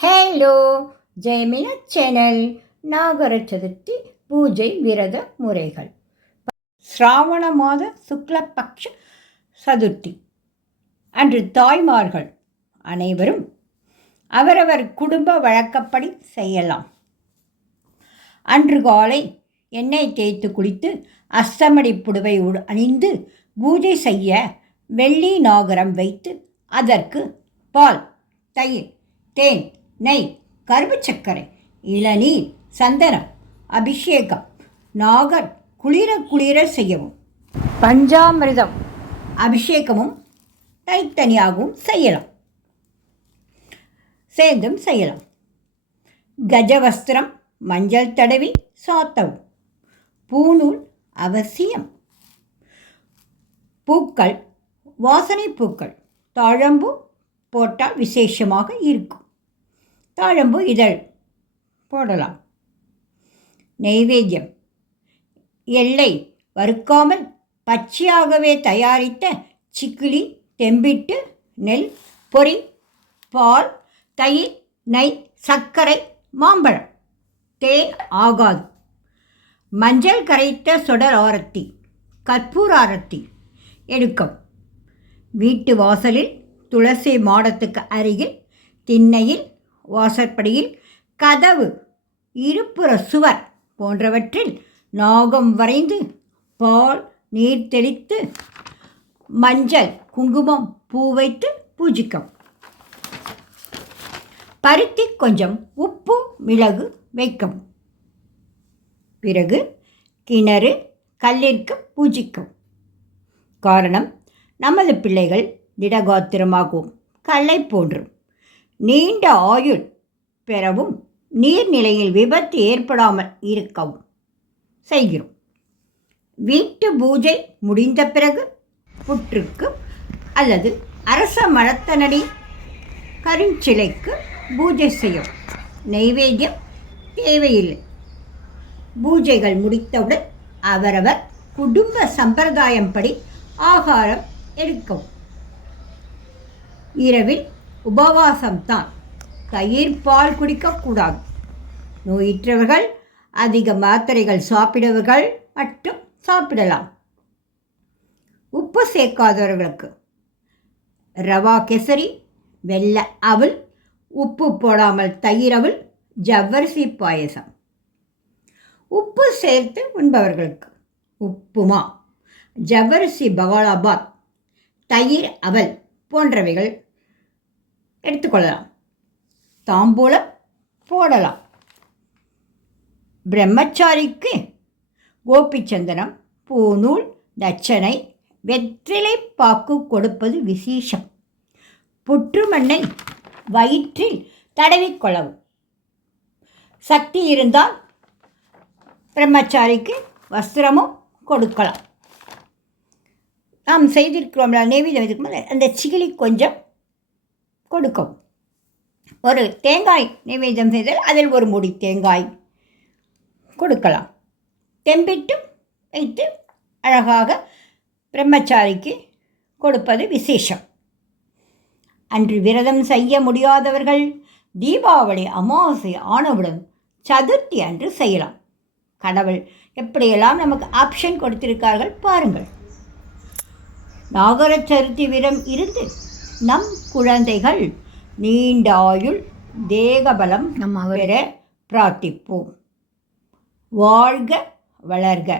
Hello, Jayamina channel. நாகர சதுர்த்தி பூஜை விரத முறைகள். ஸ்ராவண மாத சுக்லபக்ஷ சதுர்த்தி அன்று தாய்மார்கள் அனைவரும் அவரவர் குடும்ப வழக்கப்படி செய்யலாம். அன்று காலை எண்ணெய் தேய்த்து குளித்து அஸ்தமணி புடவை அணிந்து பூஜை செய்ய வெள்ளி நாகரம் வைத்து அதற்கு பால், தயிர், தேன், நெய், கரும்பு சர்க்கரை, இளநீர், சந்தனம், அபிஷேகம் நாகர் குளிர குளிர செய்யவும். பஞ்சாமிர்தம் அபிஷேகமும் தனித்தனியாகவும் சேர்ந்தும் செய்யலாம். கஜவஸ்திரம் மஞ்சள் தடவி சாத்தவும். பூநூல் அவசியம். பூக்கள், வாசனை பூக்கள், தாழம்பூ போட்டால் விசேஷமாக இருக்கும். தாழம்பூ இதழ் போடலாம். நெய்வேத்தியம் எள்ளை வறுக்காமல் பச்சையாகவே தயாரித்த சிக்கிலி, தெம்பிட்டு, நெல், பொரி, பால், தயிர், நெய், சர்க்கரை, மாம்பழம், தேன் ஆகாது. மஞ்சள் கரைத்த சுடர் ஆரத்தி, கற்பூர ஆரத்தி எடுக்கும். வீட்டு வாசலில், துளசி மாடத்துக்கு அருகில், திண்ணையில், வாசற்படியில், கதவு, இருப்புற சுவர் போன்றவற்றில் நாகம் வரைந்து பால், நீர் தெளித்து மஞ்சள், குங்குமம், பூ வைத்து பூஜிக்கும். பருத்தி கொஞ்சம் உப்பு, மிளகு வைக்கவும். பிறகு கிணறு, கல்லிற்கு பூஜிக்கும். காரணம், நமது பிள்ளைகள் திடகாத்திரமாகவும் கல்லை போன்றும் நீண்ட ஆயுள் பெறவும் நீர்நிலையில் விபத்து ஏற்படாமல் இருக்கவும் செய்கிறோம். வீட்டு பூஜை முடிந்த பிறகு புற்றுக்கு அல்லது அரச மரத்தனடி கருஞ்சிலைக்கு பூஜை செய்யும். நெய்வேத்தியம் தேவையில்லை. பூஜைகள் முடித்தவுடன் அவரவர் குடும்ப சம்பிரதாயம்படி ஆகாரம் எடுக்கவும். இரவில் உபவாசம்தான். தயிர், பால் குடிக்கக்கூடாது. நோயுற்றவர்கள், அதிக மாத்திரைகள் சாப்பிடுவர்கள் மட்டும் சாப்பிடலாம். உப்பு சேர்க்காதவர்களுக்கு ரவா கேசரி, வெள்ளை அவல், உப்பு போடாமல் தயிர் அவல், ஜவ்வரிசி பாயசம். உப்பு சேர்த்து உண்பவர்களுக்கு உப்புமா, ஜவ்வரிசி பகோலாபாத், தயிர் அவல் போன்றவைகள் எடுத்துக்கொள்ளலாம். தாம்பூலம் போடலாம். பிரம்மச்சாரிக்கு கோபிச்சந்தனம், பூநூல், தட்சணை, வெற்றிலை பாக்கு கொடுப்பது விசேஷம். புற்றுமண்ணை வயிற்றில் தடவிக்கொள்ளவும். சக்தி இருந்தால் பிரம்மச்சாரிக்கு வஸ்திரமும் கொடுக்கலாம். நாம் செய்திருக்கிறோம்ல, நெய்வேத்தியம் செய்திருக்கோம், அந்த சிகிலி கொஞ்சம் கொடுக்கவும். ஒரு தேங்காய் நைவேத்தியம் செய்தால் அதில் ஒரு மூடி தேங்காய் கொடுக்கலாம். தெம்பிட்டு வைத்து அழகாக பிரம்மச்சாரிக்கு கொடுப்பது விசேஷம். அன்று விரதம் செய்ய முடியாதவர்கள் தீபாவளி அமாவாசை ஆனவுடன் சதுர்த்தி அன்று செய்யலாம். கடவுள் எப்படியெல்லாம் நமக்கு ஆப்ஷன் கொடுத்திருக்கார்கள் பாருங்கள். நாகர சதுர்த்தி விரம் இருந்து நம் குழந்தைகள் நீண்ட ஆயுள், தேகபலம் பெற பிரார்த்திப்போம். வாழ்க வளர்க.